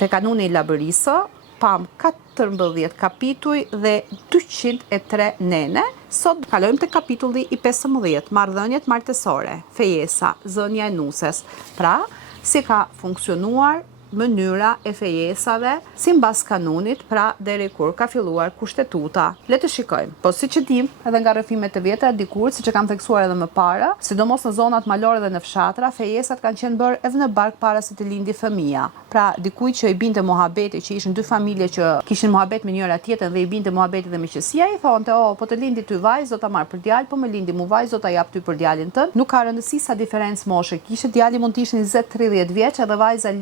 Te kanuni i labërisë, pam 14 kapituj dhe 203 nene. Sot kalojmë te kapitulli i 15, marrëdhëniet martesore, fejesa, zënia e nuses. Pra, si ka funksionuar mënyra e fejesave simbas kanunit, pra deri kur ka filluar kushtetuta. Le të shikojmë. Po siç e dim, edhe nga rrëfimet e vjetra dikur, siç e kam theksuar edhe më parë, sidomos në zonat malore dhe në fshatra, fejesat kanë qenë bërë edhe në bark para se të lindi fëmia. Pra, dikujt që i binte muhabeti, që ishin dy familje që kishin muhabet me njëra tjetrën dhe i binte muhabeti dhe miqësia, i thonte, "O, po të lindi ty vajzë, do ta marr për djalë, po më lindi mu vajzë, do ta jap ty për djalin tënd." Nuk ka rëndësi sa diferencë moshe kishte, djali mund të ishte 20-30 vjeç edhe vajza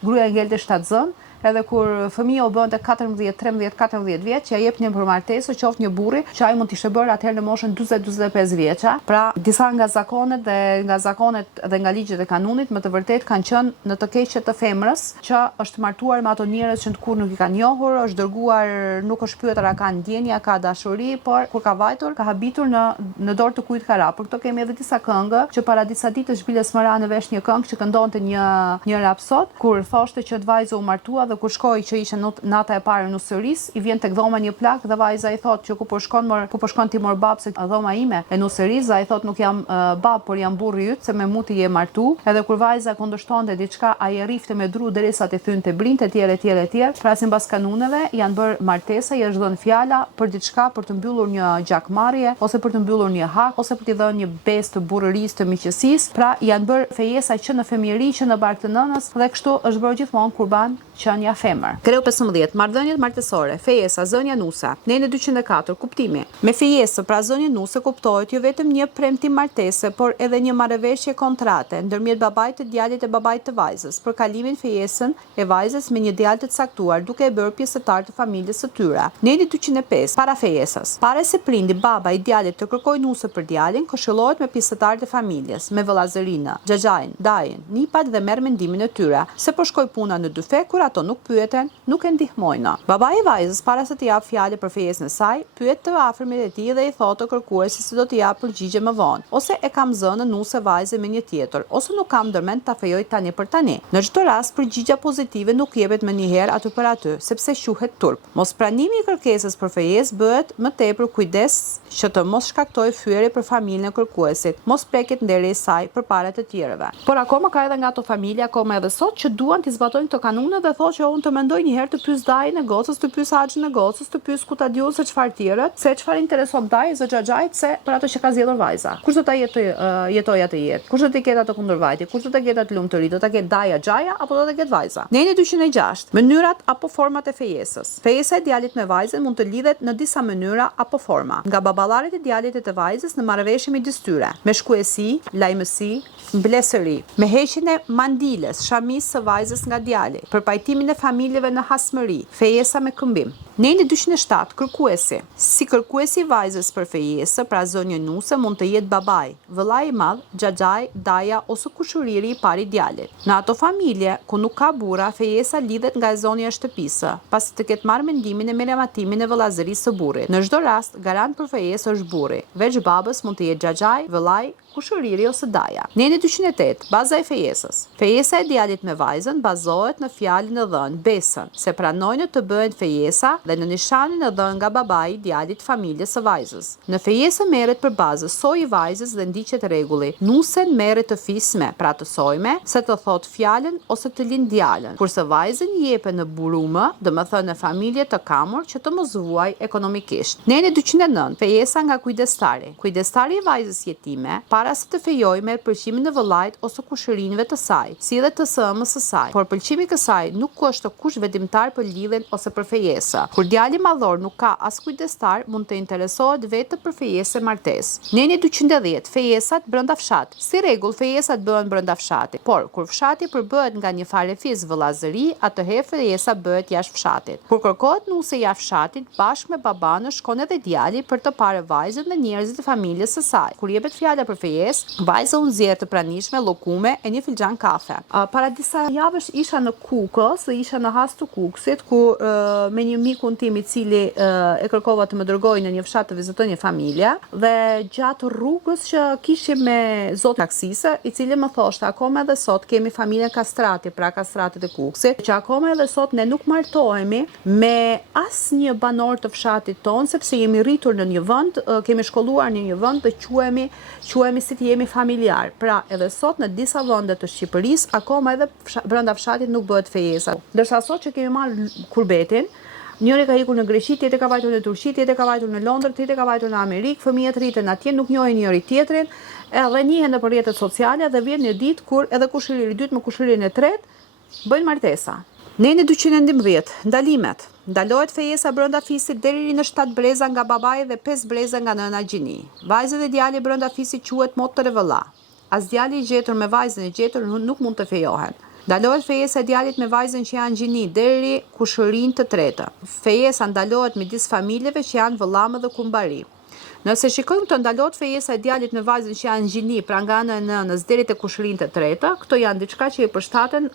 gruaja ngelte shtatzën, edhe kur fëmia u bënte 14, 13, 14 vjeç, ja jepnin për martesë, qoftë një burri, që ai mund të ishte bërë atëherë në moshën 40-45 vjeça. Pra, disa nga zakonet dhe nga ligjet e kanunit më të vërtet kanë qenë në të keqet të femrës, që është martuar me ato njerëz që kur nuk i kanë njohur, është dërguar, nuk është pyetur a ka ndjenja, ka dashuri, por kur ka vajtur, ka habitur në dorë të kujt ka ra. Për këto kemi edhe disa këngë që para disa ditësh bile smëra në vesh një këngë që këndonte një rapsod, kur thoshte që vajza u martua dhe kur shkoi që ishte nata e parë në nusëris, i vjen tek dhoma një plak dhe vajza i thot që ku po shkon ti mor bab se dhoma ime e nusëris, ai thot nuk jam bab, por jam burri yt se me muti je martu. Edhe kur vajza kundërshtonte diçka, ai e rrifte me dru derisa të thynte blinte etj. Pra sipas kanuneve janë bërë martesa, i është dhënë fjala për diçka, për të mbyllur një gjakmarrje ose për të mbyllur një hak ose për t'i dhënë një besë të burrërisë, të miqësisë. Pra janë bërë fejesa që në femiri, që në bark të nënës dhe kështu është bërë gjithmonë kurban qenia femër. Kreu 15, marrëdhëniet martesore, fejesa, zënia nuse. Nene 204, kuptimi. Me fejesë, pra zënia nuse kuptohet jo vetëm një premtim martese, por edhe një marrëveshje kontrate ndërmjet babait të djalit e babait të vajzës, për kalimin fejesën e vajzës me një djalë të caktuar, duke e bërë pjesëtar të familjes së tyre. Neni 205, para fejesës. Para se prindi baba i djalit të kërkojë nuse për djalin, këshillohet me pjesëtarët e familjes, me vëllazërinë, xhaxhain, dajin, nipat dhe merr mendimin e tyre, se po shkoj puna në dyfe kur ato nuk pyeten, nuk e ndihmojnë. Babai i vajzës para se të jap fjalë për fejesën e saj, pyet të afërmit e tij dhe i thotë kërkuesit se do t'i jap përgjigje më vonë, ose e kam zënë nuse vajze me një tjetër, ose nuk kam ndërmend ta fejoj tani për tani. Në çdo rast përgjigja pozitive nuk jepet më njëherë aty për aty, sepse quhet turp. Mospranimi i kërkesës për fejesë bëhet më tepër kujdes që të mos shkaktojë fyerje për familjen e kërkuesit, mos preket nderi i saj përpara të tjerëve. Por akoma ka edhe nga ato familje, akoma edhe sot, që duan të zbatojnë këto kanune dhe thotë që unë të mendoj një herë të pyes dajin e gocës, të pyes haxhin e gocës, të pyes ku ta diun se çfarë tjerët, se çfarë intereson dajit ose xhaxhait se për ato që ka zgjedhur vajza. Kush do ta jetoj atë jetë? Kush do të ketë ato kundërvajtje? Kush do të ketë atë lumturi? Do ta ketë daja xhaja apo do ta ketë vajza? Neni 206, mënyrat apo format e fejesës. Fejesa e djalit me vajzën mund të lidhet në disa mënyra apo forma. Nga baballarit e djalit e të vajzës në marrëveshje midis tyre, me shkuesi, lajmësi, mblesëri, me heqjen e mandiles, shamis së vajzës nga djali, për pajtimin e familjeve në hasmëri, fejesa me këmbim. Neni 207, kërkuesi. Si kërkuesi i vajzës për fejesë, pra zonjë nuse, mund të jetë babai, vëllai i madh, xhaxhai, daja ose kushëriri i pari djalit. Në ato familje ku nuk ka burra, fejesa lidhet nga zonja e shtëpisë, pasi të ketë marrë mendimin e mirëmatimin e vëllazërisë së burrit. Në çdo rast, garant për fejesë është burri. Veç babës mund të jetë xhaxhai, vëllai, kushëriri ose daja. Neni 208, baza e fejesës. Fejesa e djalit me vajzën bazohet në fjalën e dhënë, besën, se pranojnë të bëhen fejesa dhe në nishanin e dhënë nga babai i djalit familjes së vajzës. Në fejesë merret për bazë soji i vajzës dhe ndiqet rregulli. Nusen merret të fisme, pra të sojme, se të thot fjalën ose të lind djalën, kurse vajzën jepet në burumë, domethënë në familje të kamur që të mos vuaj ekonomikisht. Neni 209, fejesa nga kujdestari. Kujdestari i vajzës jetime para se të fejoj merr pëlqimin e vëllait ose kushërinjve të saj, si dhe të sëmës së saj, por pëlqimi i kësaj nuk është kush vendimtar për lidhjen ose për fejesë. Kur djali madhor nuk ka as kujdestar, mund të interesohet vetë për fejesë e martesë. Neni 210, fejesat brenda fshat. Si rregull, fejesat bëhen brenda fshatit, por kur fshati përbëhet nga një farefis vëllazëri, atëherë fejesa bëhet jashtë fshatit. Kur kërkohet nuse jashtë fshatit, bashkë me babanë shkon edhe djali për të parë vajzën dhe njerëzit e familjes së saj. Kur jepet fjala për fejesë, vajza u nxjerr të pranishme, llokume e një filxhan kafe. Para disa javësh isha në Kukës, isha në Has të Kukësit, ku me një mikun tim i cili e kërkova të më dërgojë në një fshat të vizitoj një familje, dhe gjatë rrugës që kishim me zot taksisë, i cili më thoshte akoma edhe sot kemi familjen Kastrati, pra Kastratit e Kukësit, që akoma edhe sot ne nuk martohemi me asnjë banor të fshatit ton, sepse jemi rritur në një vend, kemi shkolluar në një vend dhe quhemi si të jemi familjar. Pra edhe sot në disa vende të Shqipërisë akoma edhe brenda fshatit nuk bëhet fejesa. Ndërsa sot që kemi marrë kurbetin, njëri ka ikur në Greqi, tjetri ka vajtur në Turqi, tjetri ka vajtur në Londër, tjetri ka vajtur në Amerikë, fëmijët rriten atje, nuk njohin njëri tjetrin, edhe njihen nëpër rrjetet sociale dhe vjen një ditë kur edhe kushëriri i dytë me kushëririn e tretë bëjnë martesa. Neni 211, ndalimet. Ndalohet fejesa brenda fisit deri në 7 breza nga babai dhe 5 breza nga nëna gjini. Vajza dhe djali brenda fisit quhet motër e vëlla. As djali i gjetur me vajzën e gjetur nuk mund të fejohen. Ndalohet fejesa e djalit me vajzën që janë gjini deri kushërinë të tretë. Fejesa ndalohet midis familjeve që janë vëllamë dhe kumbari. Nëse shikojmë të ndalohet fejesa e djalit me vajzën që janë gjini, pra nga ana e nënës deri te kushërinë të tretë, këto janë diçka që i përshtaten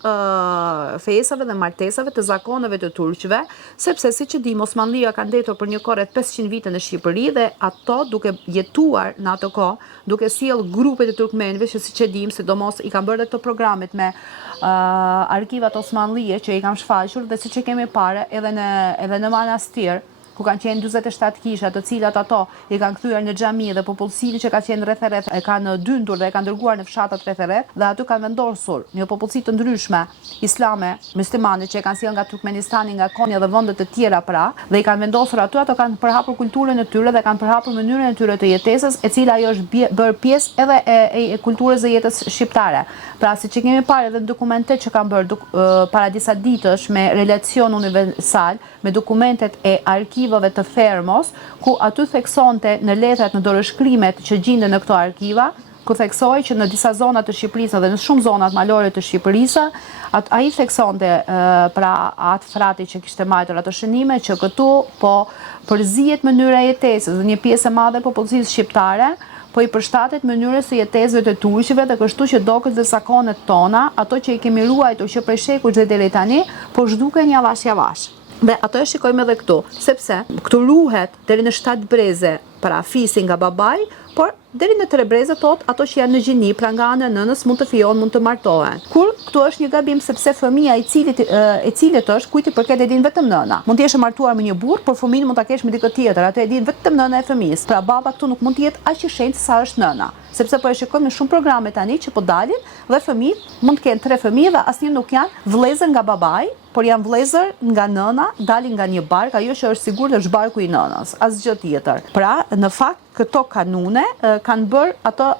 fejesave dhe martesave të zakoneve të turqëve, sepse siç e dim Osmanlia ka ndetur për një kohë rreth 500 vite në Shqipëri dhe ato duke jetuar në atë kohë, duke sjell grupet e turkmenëve që siç e dim, sidomos i kanë bërë këto programet me arkivat osmanlie që i kanë shfaqur dhe siç e kemi parë edhe në manastir, ku kanë qenë 47 kisha, të cilat ato i kanë kthyer në xhami dhe popullsinë që ka qenë rreth e kanë dyndur dhe e kanë dërguar në fshatat rreth dhe aty kanë vendosur një popullsi të ndryshme islame, muslimane që e kanë sjellë nga Turkmenistani, nga Konya dhe vende të tjera pra, dhe i kanë vendosur aty, ato kanë përhapur kulturën e tyre dhe kanë përhapur mënyrën e tyre të jetesës, e cila ajo është bërë pjesë edhe e kulturës dhe jetës shqiptare. Pra siç e kemi parë edhe në dokumentet që kanë bërë para disa ditësh me relacion universal, me dokumentet e arkivave të Fermos, ku aty theksonte në letrat, në dorëshkrimet që gjenden në këto arkiva, ku theksoi që në disa zona të Shqipërisë dhe në shumë zonat malore të Shqipërisë, ai theksonte pra atë frati që kishte marrë ato shënime që këtu po përzihet mënyra e jetesës dhe një pjesë e madhe e popullsisë shqiptare po i përshtatet mënyrës së jetesëve të turqëve dhe kështu që dokët dhe zakonet tona, ato që i kemi ruajtur që prej shekullt deri tani, po zhduken javash. Dhe ato e shikojmë edhe këtu, sepse këtu ruhet deri në 7 breze pra fisi nga babai, por deri në 3 breze thot ato që janë në gjini, pra nga ana e nënës mund të fijohen, mund të martohen. Kur këtu është një gabim sepse fëmia e cilit është kujt i përket e din vetëm nëna. Mund të jesh e martuar me një burr, por fëmin mund ta kesh me dikë tjetër, atë e din vetëm nëna e fëmisë. Pra baba këtu nuk mund të jetë aq i shenjtë sa është nëna. Sepse po e shikojmë në shumë programe tani që po dalin dhe fëmijët mund të kenë 3 fëmijë dhe asnjë nuk janë vëllezër nga babai, por janë vëllezër nga nëna, dalin nga një bark, ajo që është sigurt është barku i nënës, asgjë tjetër. Pra, në fakt këto kanune kanë bërë ato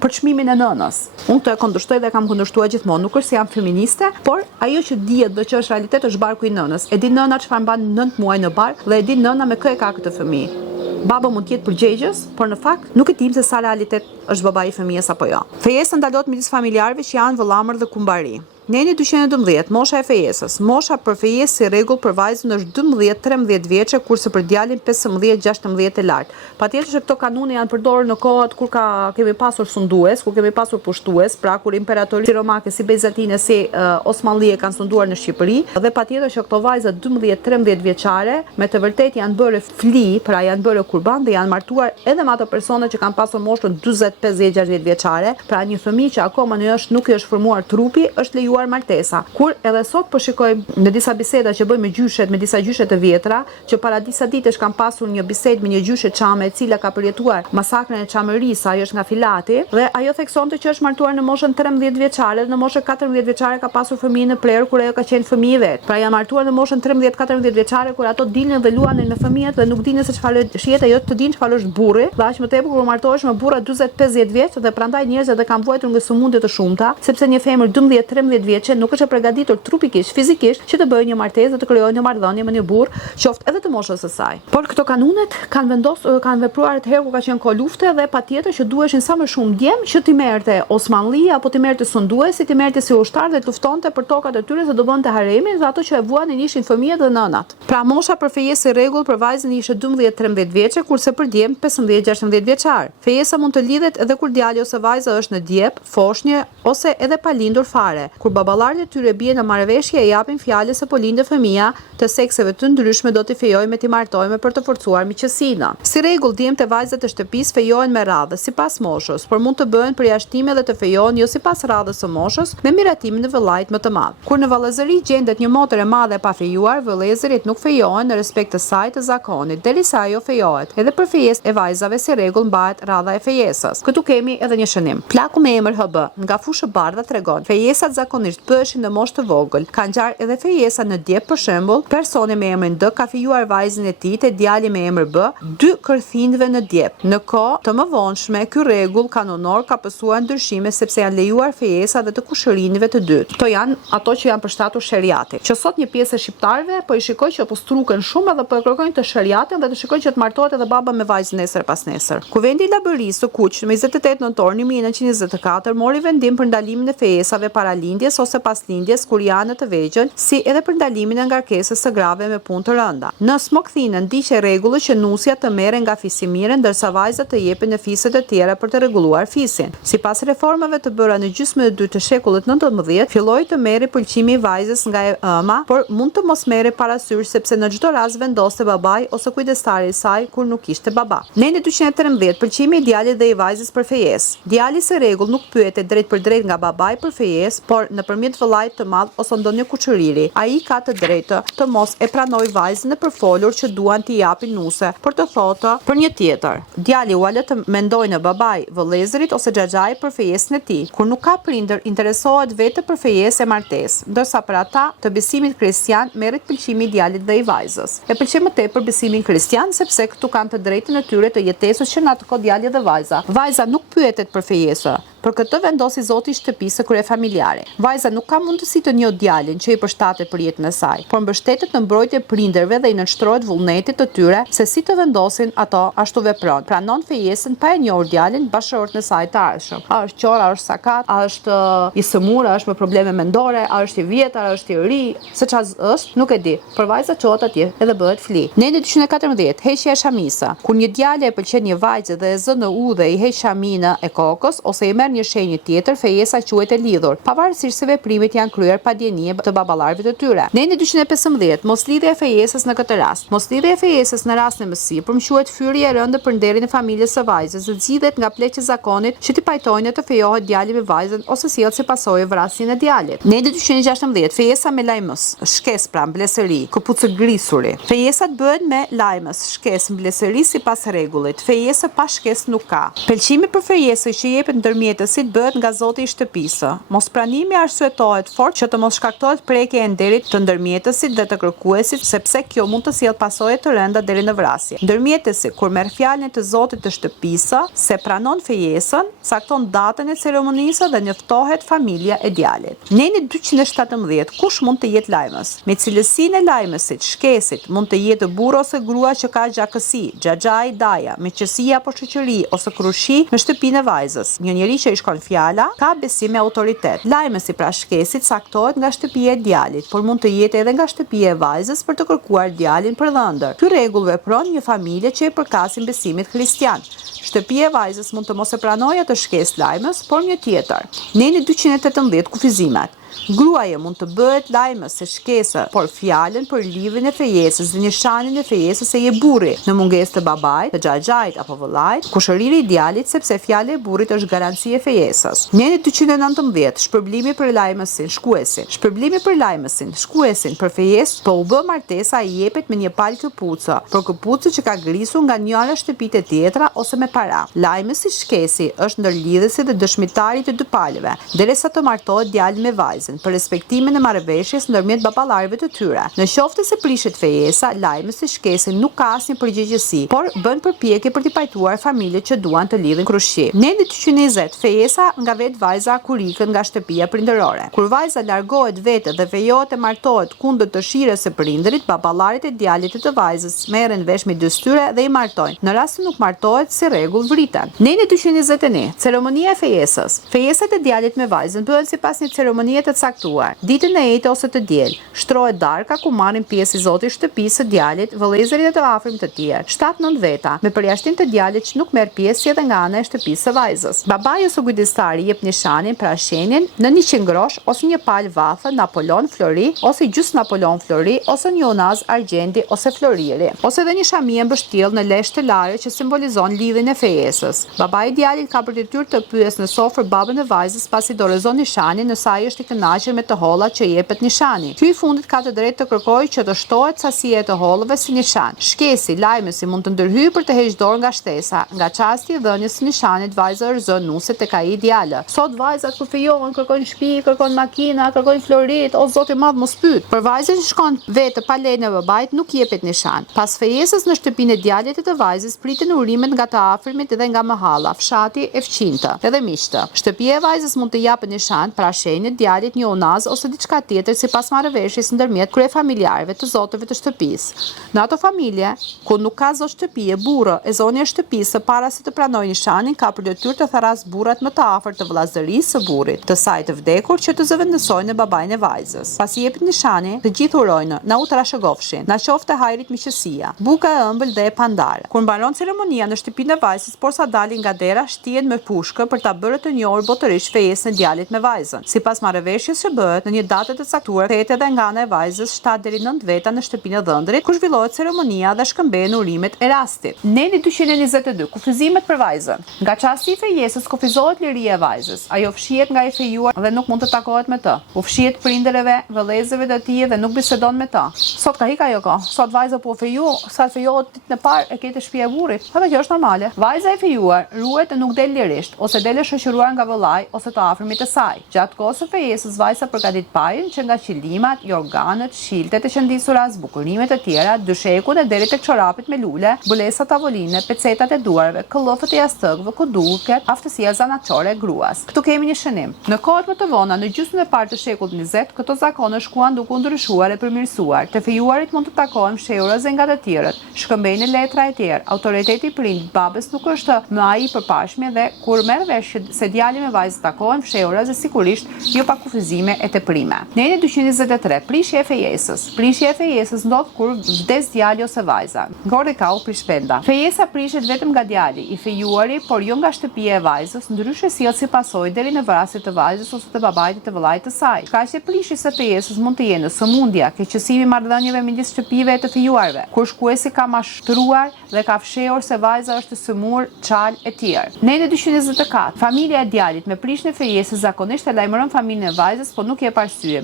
për çmimin e nënës. Unë këtë e kundërshtoj dhe kam kundërshtuar gjithmonë, nuk është se jam feministe, por ajo që dihet dhe që është realitet është barku i nënës. E di nëna çfarë mban 9 muaj në bark dhe e di nëna me kë e ka këtë fëmijë. Baba mund të jetë përgjegjës, por në fakt nuk e dim se sa realitet është babai i fëmijës apo jo. Fejesa ndalohet midis familjarëve që janë vëllamër dhe kumbari. Neni 212, mosha e fejesës. Mosha për fejesë si rregull për vajzën është 12-13 vjeçe, kurse për djalin 15-16 e lartë. Patjetër që këto kanune janë përdorur në kohët kur kemi pasur sundues, kur kemi pasur pushtues, pra kur imperatori romake si Bizantine si Osmanlie kanë sunduar në Shqipëri, dhe patjetër që këto vajza 12-13 vjeçare me të vërtetë janë bërë fli, pra janë bërë kurban dhe janë martuar edhe me ato persona që kanë pasur moshën 40-50-60 vjeçare, pra një fëmijë që akoma nuk i është formuar trupi, është lejuar martesa. Kur edhe sot po shikojmë në disa biseda që bëjmë me gjyshet, me disa gjyshe të vjetra, që para disa ditësh kanë pasur një bisedë me një gjyshe çame e cila ka përjetuar masakrën e Çamërisë, ajo është nga Filati, dhe ajo theksonte që është martuar në moshën 13 vjeçare dhe në moshën 14 vjeçare ka pasur fëmijë në plerë kur ajo ka qenë fëmijë vet. Pra janë martuar në moshën 13-14 vjeçare kur ato dilnin dhe luanin me fëmijët dhe nuk dinin se çfarë shihet, ajo të dinë çfarë është burri, dhe aq më tepër kur martohesh me burra 40-50 vjeç dhe prandaj njerëzit e kanë vuajtur nga sëmundje të shumta, sepse një femër 12-13 vjeçe nuk është e përgatitur trupikisht, fizikisht që të bëjë një martesë dhe të krijojë një marrëdhënie me një burr, qoftë edhe të moshës së saj. Por këto kanunet kanë vepruar të herë ku ka qenë kohë lufte dhe patjetër që duheshin sa më shumë djem që t'i merrte Osmanlia apo t'i merrte sunduesi, t'i merrte si ushtar dhe të luftonte për tokat e tyre se do bënte haremin dhe ato që e vuanin ishin fëmijët dhe nënat. Pra mosha për fejesë rregull për vajzën ishte 12-13 vjeçe, kurse për djem 15-16 vjeçar. Fejesa mund të lidhet edhe kur djali ose vajza është në djep, foshnjë ose edhe pa lindur fare. Kur baballarët e tyre bien në marrëveshje e japin fjalës se po lindë fëmia të sekseve të ndryshme do t'i fejojë me t'i martojmë për të forcuar miqësinë. Si rregull, djemt e vajzat e shtëpisë fejohen me radhë sipas moshës, por mund të bëhen përjashtime dhe të fejohen jo sipas radhës së moshës, me miratimin në vëllait më të madh. Kur në vëllëzëri gjendet një motër e madhe e pa fejuar, vëllezërit nuk fejohen në respekt të saj të zakonit, derisa ajo fejohet. Edhe për fejesën e vajzave si rregull mbahet radha e fejesës. Këtu kemi edhe një shënim. Plaku me emër HB nga fushë bardha tregon: fejesat zakonisht bëheshin në moshë të vogël. Ka ngjarë edhe fejesa në djep, për shembull, personi me emrin D ka fejuar vajzën e tij te djali me emër B, 2 kërthinjve në djep. Në kohë të mëvonshme, ky rregull kanonor ka pësuar ndryshime sepse janë lejuar fejesa dhe të kushërinjve të dytë. Kto janë ato që janë përshtatur sheriatit. Që sot një pjesë e shqiptarëve po i shikoj që po struken shumë edhe po e kërkojnë të sheriatin dhe të shikojnë që të martohet edhe baba me vajzë nesër pas nesër. Kuvendi i Labërisë së Kuq me 28 nëntor 1924 mori vendim për ndalimin e fejesave para lindjes ose pas lindjes kur janë të vegjël, si edhe për ndalimin e ngarkesës së grave me punë të rënda. Në Smokthinen ndiqej rregulli që nusja të merren nga fisimire ndërsa vajzat të jepen në fiset e tjera për të rregulluar fisin. Sipas reformave të bëra në gjysmën e dytë të shekullit 19, filloi të merri pëlqimi i vajzës nga e ëma, por mund të mos merri parasysh sepse në çdo rast vendoste babai ose kujdestari i saj kur nuk ishte baba. Në 213 pëlqimi i djalit dhe i vajzës për fejesë. Djali së rregull nuk pyetet drejt për drejt nga babai për fejesë, por nëpërmjet vëllait të madh ose ndonjë kuçëriri. Ai ka të drejtë të mos e pranojë vajzën e përfolur që duan t'i japin nuse, por të thotë për një tjetër. Djali u lë të mendojë në babai, vëllezërit ose xhaxhai për fejesën e tij. Kur nuk ka prindër, interesohet vetë për fejesë e martesë, ndërsa për ata të besimit krishtian merret pëlqimi i djalit dhe i vajzës. E pëlqen më tepër besimin krishtian sepse këtu kanë të drejtën e tyre të jetesës që në atë kohë djali dhe vajza. Vajza nuk pyetet për fejesë. Për këtë vendosi Zoti i shtëpisë krye familjare. Vajza nuk ka mundësi të njohë djalin që i përshtatet për jetën e saj, por mbështetet në mbrojtje prindërve dhe i nënshtrohet vullnetit të tyre se si të vendosin ato ashtu vepron. Pranon fejesën pa e njohur djalin, bashkëshortën e saj të ardhshëm. A është qor, a është sakat, a është i sëmur, a është me probleme mendore, a është i vjetër, a është i ri, se çfarë është, nuk e di. Por vajza çohet atje edhe bëhet fli. Në 214 heqja e shamisë. Kur një djalë e pëlqen një vajzë dhe e zë në u dhe i heq shaminë e kokës ose i merr një shenjë tjetër, fejesa quhet e lidhur, pavarësisht se veprimet janë kryer pa dienie të baballarëve të tyre. Në 215, moslidhja e fejesës në këtë rast. Moslidhja e fejesës në rastin e mësipër quhet fyrje e rëndë për nderin e familjes së vajzës, dhe zgjidhet nga pleqë e zakonit që t'i pajtojnë të fejohet djali me vajzën ose sjellë si pasojë vrasjen e djalit. Në 216, fejesa me lajmës, shkes pra mbledhëri, këpucë grisuri. Fejesat bëhen me lajmës, shkes, mbledhëri sipas rregullit. Fejesa pa shkes nuk ka. Pëlqimi për fejesën që jepet ndërmjet si të bëhet nga Zoti i shtëpisë. Mospranimi arsyetohet fort që të mos shkaktohet prekje e nderit të ndërmjetësit dhe të kërkuesit, sepse kjo mund të sjellë pasojë të rënda deri në vrasje. Ndërmjetësi, kur merr fjalën të Zotit të shtëpisë se pranon fejesën, sakton datën e ceremonisë dhe njoftohet familja e djalit. Në 217, kush mund të jetë lajmës? Me cilësinë e lajmësit, shkesit, mund të jetë burr ose grua që ka gjakësi, xhaxhai, daja, miqësi apo shoqëri ose krushi në shtëpinë e vajzës. Një njerëz që i shkon fjala ka besim me autoritet. Lajmësi pra shkesit saktohet nga shtëpia e djalit, por mund të jetë edhe nga shtëpia e vajzës për të kërkuar djalin për dhëndër. Ky rregull vepron një familje që i përkasin besimit krishtian. Shtëpia e vajzës mund të mos e pranojë atë shkesë lajmës, por një tjetër. Në 218 kufizimet. Gruaja mund të bëhet lajmës së shkesë, por fjalën për lidhjen e fejesës dhe nishanin e fejesës e je burri, në mungesë të babait, të xhaxhait apo vëllait, kushëriri i djalit sepse fjala e burrit është garanci e fejesës. Në 219, shpërblimi për lajmësin, shkuesin. Shpërblimi për lajmësin, shkuesin për fejesë, po u bë martesa i jepet me një palë këpucë, për këpucë që ka grisur nga njëra shtëpitë e tjetra ose me para. Lajmësi shkesi është ndërlidhësi dhe dëshmitari të dy palëve, derisa të martohet djali me vajzë. vajzën për respektimin e marrëveshjes ndërmjet baballarëve të tyre. Në qoftë se prishet fejesa, lajmës së shkesën nuk ka asnjë përgjegjësi, por bën përpjekje për t'i pajtuar familjet që duan të lidhin krushqi. Në 220, fejesa nga vet vajza kur ikën nga shtëpia prindërore. Kur vajza largohet vetë dhe fejohet e martohet kundër dëshirës së prindërit, baballarit e djalit të vajzës merren vesh midis tyre dhe i martojnë. Në rast se nuk martohet, si rregull vriten. Në 221, ceremonia e fejesës. Fejesat e djalit me vajzën bëhen sipas një ceremonie të caktuar. Ditën e ejtë ose të diel, shtrohet darka ku marrin pjesë i zotit shtëpisë së djalit, vëllezërit e të afërm të tjerë. 7-9 veta, me përjashtim të djalit që nuk merr pjesë si edhe nga ana e shtëpisë së vajzës. Babai ose kujdestari jep nishanin pra shenjen në 100 grosh ose një palë vathë Napolon Flori ose gjys Napolon Flori ose një unaz argjendi ose floriri, ose edhe një shamie mbështjell në lesh të larë që simbolizon lidhjen e fejesës. Babai i djalit ka për detyrë të pyesë në sofër babën e vajzës pasi dorëzon nishanin nëse ai është i kënaqur me të hollat që jepet nishani. Ky i fundit ka të drejtë të kërkojë që të shtohet sasia e të hollëve si nishan. Shkesi, lajmësi mund të ndërhyjë për të heqë dorë nga shtesa. Nga çasti i dhënies së nishanit, vajza rrezon nuset tek ai i djalë. Sot vajzat kur fejohen kërkojnë shtëpi, kërkojnë makina, kërkojnë florit, o zoti i madh mos pyet. Për vajzën që shkon vetë pa lejen e babait nuk jepet nishan. Pas fejesës në shtëpinë e djalit të vajzës priten urimet nga të afërmit dhe nga mahalla, fshati e fqintë, edhe miqtë. Shtëpia e vajzës mund të japë nishan, pra shenjë djalit një unaz ose diçka tjetër sipas marrëveshjes ndërmjet kryefamiljarëve të zotëve të shtëpisë. Në ato familje ku nuk ka zot shtëpie, burri e zonja e shtëpisë para se të pranojë nishanin ka për detyrë të tharras burrat më të afërt të vëllazërisë së burrit, të saj të vdekur që të zëvendësojnë në babain e vajzës. Pasi jepet nishani, të gjithë urojnë, na u trashëgofshin, na qofte hajrit miqësia, buka e ëmbël dhe e pandar. Kur mbaron ceremonia në shtëpinë e vajzës, porsa dalin nga dera, shtihen me pushkë për ta bërë të njohur botërisht fejesën e djalit me vajzën. Sipas marrëveshjes që bëhet në një datë të caktuar, thete edhe nga ana e vajzës 7 deri 9 veta në shtëpinë e dhëndrit, ku zhvillohet ceremonia dhe shkëmbehen urimet e rastit. Në 222, kufizimet për vajzën. Nga çasti i fejesës kufizohet liria e vajzës. Ajo fshihet nga i fejuar dhe nuk mund të takohet me të. U fshihet prindërve, vëllezërve të tij dhe nuk bisedon me të. Sot ka hik ajo ka. Sot vajza po feju, sa fejohet ditën e parë e ketë shtëpia e burrit. Edhe kjo është normale. Vajza e fejuar ruhet e nuk del lirisht, ose del e shoqëruar nga vëllai ose të afërmit të saj. Gjatë kohës së fejesës vajza përgatit pajën që nga qilimat, jorganët, shiltet e qëndisura, zbukurimet e tjera, dyshekun e deri tek çorapit me lule, bulesa tavoline, pecetat e duarve, këllëfët e jastëkëve, kuduket, aftësia zanatçore e gruas. Këtu kemi një shënim. Në kohët më të vona, në gjysmën e parë të shekullit 20, këto zakone shkuan duke u ndryshuar e përmirësuar. Të fejuarit mund të takohen fshehurës nga të tjerët, shkëmbejnë letra e tjerë. Autoriteti i prindit babës nuk është më ai i përpashme dhe kur merr vesh se djali me vajzë takohen fshehurës dhe sigurisht jo pa kufizime e teprime. Në 223, prishja e fejesës. Prishja e fejesës ndodh kur vdes djali ose vajza. Ngorë ka u prishpenda. Fejesa prishet vetëm nga djali i fejuari, por jo nga shtëpia e vajzës, ndryshe sjell si pasojë deri në vrasje të vajzës ose të babait të vëllait të saj. Kaq që prishjes së fejesës mund të jenë sëmundja, keqësimi i marrëdhënieve midis shtëpive të fejuarve, kur shkuesi ka mashtruar dhe ka fshehur se vajza është sëmur, çal e tjerë. Në 224, familja e djalit me prishjen e fejesës zakonisht e lajmëron familjen e vajzës, por nuk jep arsye.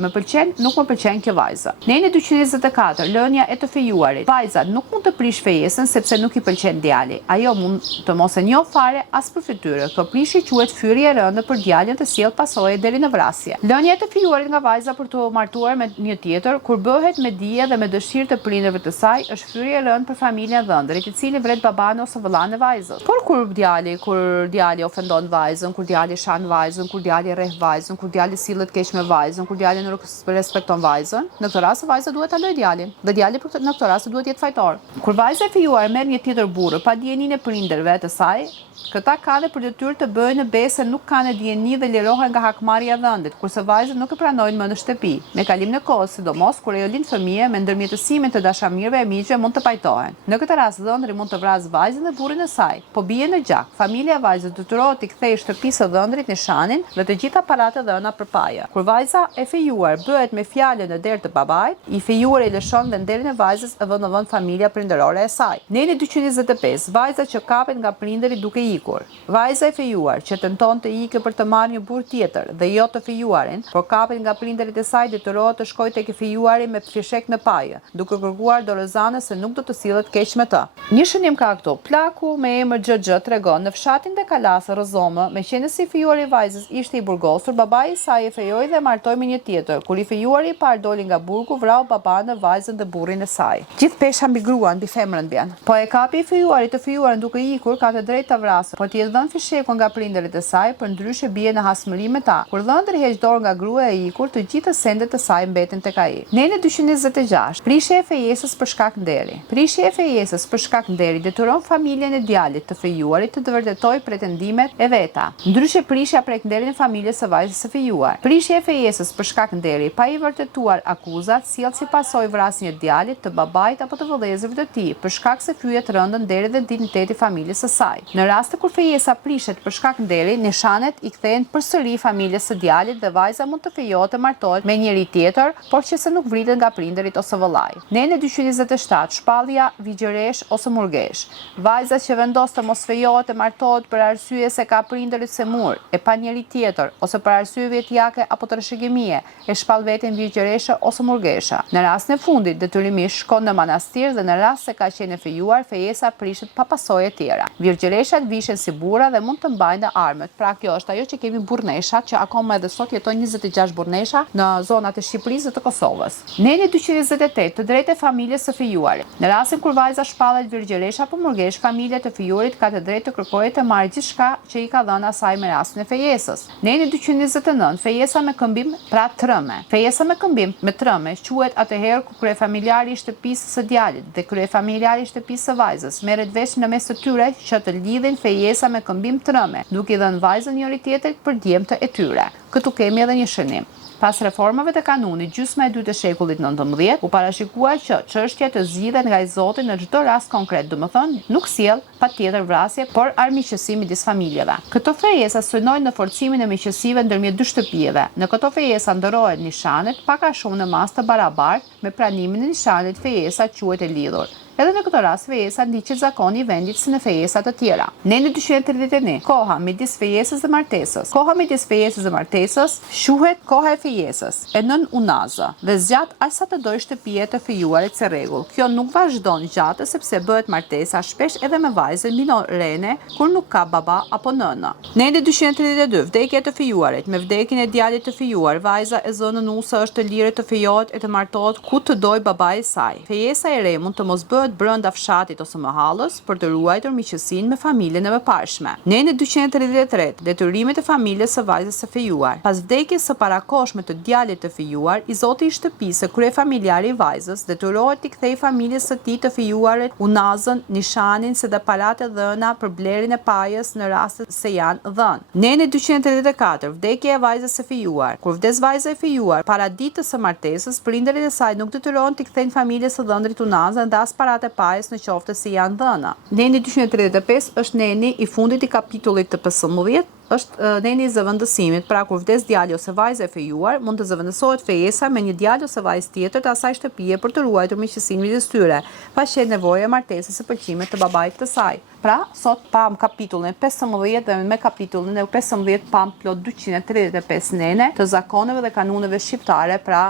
Nuk më pëlqen kjo vajzë. Në 224, lënia e të fejuarit. Vajza nuk mund të prish fejesën sepse nuk i pëlqen djali. Ajo mund të mos e njoh fare as për fytyrë. Kjo prishje quhet fyrje e rëndë për djalin të sjell pasojë deri në vrasje. Lënia e të fejuarit nga vajza për të martuar me një tjetër, kur bëhet me dije dhe me dëshirë të prindërve të saj, është fyrje e rëndë për familjen e dhëndrit, i cili vret baban ose vëllain e vajzës. Por kur djali ofendon vajzën, kur djali shan vajzën, kur djali rreh vajzën, kur djali sillet keq me vajzën, kur djali nuk respekton vajzën, në këtë rast vajza duhet ta lëjë djalin. Dhe djali në këtë rast duhet jetë fajtor. Kur vajza e fejuar merr një tjetër burrë pa dijenin e prindërve të saj, këta kanë për detyrë të bëjnë në besë nuk kanë dijeni dhe lirohen nga hakmarrja e vendit, kurse vajzat nuk e pranojnë më në shtëpi. Me kalimin e kohës, sidomos kur ajo lind fëmijë, me ndërmjetësimin të dashamirëve e miqve mund të pajtohen. Në këtë rast dhëndri mund të vrasë vajzën dhe burrin e saj. Po bie në gjak, familja e vajzës detyrohet t'i kthejë shtëpisë së dhëndrit nishanin dhe të gjitha paratë dhëna për paje. Kur vajza e fejuar bëhet me fjalën në derë të babait, i fejuari lëshon dhe nderin e vajzës e vën në vend familja prindërore e saj. Në 225, vajza që kapet nga prindërit duke ikur. Vajza e fejuar që tenton të ikë për të marrë një burr tjetër dhe jo të fejuarin, por kapet nga prindërit e saj, detyrohet të shkojë tek i fejuari me fishek në pajë, duke kërkuar dorëzane se nuk do të sillet keq me të. Një shënim ka këtu. Plaku me emër XG tregon në fshatin Dekalas Rëzomë, me qenë si fejuari i vajzës ishte i burgosur, babai i saj e fejoi dhe martoi me një tjetër. Kur i fejuari i parë doli nga burgu, vrau baban dhe vajzën dhe burrin e saj. Gjithë pesha mbi gruan, mbi femrën bjen. Po e kapi i fejuari të fejuarën duke ikur, ka të drejtë ta vrasë, por t'i dhënë fishekun nga prindërit e saj, për ndryshe bie në hasmëri me ta. Kur dhëndri heq dorë nga grua e ikur, të gjitha sendet e saj mbeten tek ai. Nene 226. Prishja e fejesës për shkak nderi. Prishja e fejesës për shkak nderi detyron familjen e djalit të fejuarit të vërtetojë pretendimet e veta. Ndryshe prishja prek nderin e familjes së vajzës së fejuar. Prishja e fejesës për shkak nderi pa i vërtetuar akuzat sjell si pasojë vrasjen e djalit, të babait apo të vëllezërve të tij, për shkak se fyet rëndën deri dhe digniteti i familjes së saj. Në raste kur fejesa prishet për shkak nderi, nishanet i kthehen përsëri familjes së djalit dhe vajza mund të fejohet të martohet me njëri tjetër, por që se nuk vritet nga prindërit ose vëllai. Nene 227. Shpallja vigjëresh ose murgesh. Vajza që vendos të mos fejohet të martohet për arsye se ka prindërit semur, e pa njëri tjetër, ose për arsye vetjake apo trashëgimie, e shpall veten vigjëreshe ose murgesha. Në rastin e fundit, detyrimisht shkon në manastir dhe në rast se ka qenë e fejuar, fejesa prishet pa pasojë të tjera. Virgjëreshat vishen si burra dhe mund të mbajnë armët. Pra kjo është ajo që kemi burrneshat, që akoma edhe sot jetojnë 26 burrnesha në zonat e Shqipërisë dhe të Kosovës. Nene 228. Të drejtë e familjes së fejuarit. Në rastin kur vajza shpallet virgjëresh apo murgesh, familja e fejuarit ka të drejtë të kërkojë të marrë gjithçka që i ka dhënë asaj me rastin e fejesës. Nene 229. Fejesa me këmbim, pra trëme. Fejesa me këmbim me trëme quhet atëherë kur kryefamiljari i shtëpisë së djalit dhe kryefamiljari i shtëpisë së vajzës merret vesh në mes të tyre që të lidhin fejesa me këmbim trëme, duke i dhënë vajzën njëri tjetrit për djemtë e tyre. Këtu kemi edhe një shënim. Pas reformave të kanunit, gjysma e dytë e shekullit 19, u parashikua që çështja të zgjidhet nga i Zoti në çdo rast konkret, domethënë nuk sjell patjetër vrasje, por armiqësi midis familjeve. Këto fejesa synojnë në forcimin e miqësive ndërmjet dy shtëpive. Në këto fejesa ndorohet nishanet pak a shumë në masë të barabartë, me pranimin e nishanit fejesa quhet e lidhur. Edhe në këtë rast fejesa ndiqet zakoni i vendit si në fejesa të tjera. Nene 231. Koha midis fejesës dhe martesës. Koha midis fejesës dhe martesës quhet koha e fejesës, e nën unazë, dhe zgjat aq sa të dojë shtëpia të fejuarit si rregull. Kjo nuk vazhdon gjatë sepse bëhet martesa shpesh edhe me vajzën minorene kur nuk ka baba apo nënë. Nene 232. Vdekja e të fejuarit. Me vdekjen e djalit të fejuar, vajza e zënë nuse është e lirë të fejohet e të martohet ku të dojë babai i saj. Fejesa e re mund të mos bëhet brenda fshatit ose mahallës për të ruajtur miqësinë me familjen e mëparshme. Nene 233. Detyrimet e familjes së vajzës së fejuar. Pas vdekjes së parakoshme të djalit të fejuar, i zoti i shtëpisë, kryefamiljari i vajzës, detyrohet t'i kthejë familjes së tij të fejuarit unazën, nishanin se dhe palat e dhëna për blerjen e pajës në rast se janë dhënë. Nene 234. Vdekja e vajzës së fejuar. Kur vdes vajza e fejuar para ditës së martesës, prindërit e saj nuk detyrohen t'i kthejnë familjes së dhëndrit unazën dhe as parat e pajës në qoftë se janë dhëna. Neni 235 është neni i fundit i kapitullit të 15, është neni i zëvendësimit, pra kur vdes djali ose vajza e fejuar, mund të zëvendësohet fejesa me një djalë ose vajzë tjetër të asaj shtëpie për të ruajtur miqësinë midis tyre, pa qenë nevojë e martesës së pëlqimit të babait të saj. Pra, sot pam kapitullin 15 dhe me kapitullin e 15 pam plot 235 nene të zakoneve dhe kanuneve shqiptare, pra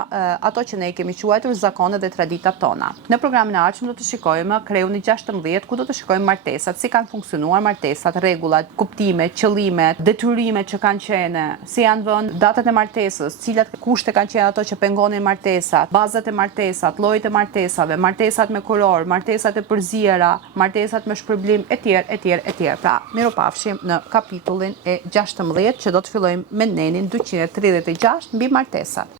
ato që ne i kemi quajtur zakonet dhe traditat tona. Në programin e ardhshëm do të shikojmë Kreuni 16, ku do të shikojmë martesat, si kanë funksionuar martesat, rregullat, kuptimet, qëllimet, detyrimet që kanë qenë, si janë vënë datat e martesës, cilat kushte kanë qenë ato që pengonin martesat, bazat e martesat, llojet e martesave, martesat me kuror, martesat e përziera, martesat me shpërblim etj. Pra, miropafshim në kapitullin e 16 që do të fillojmë me nenin 236 mbi martesat.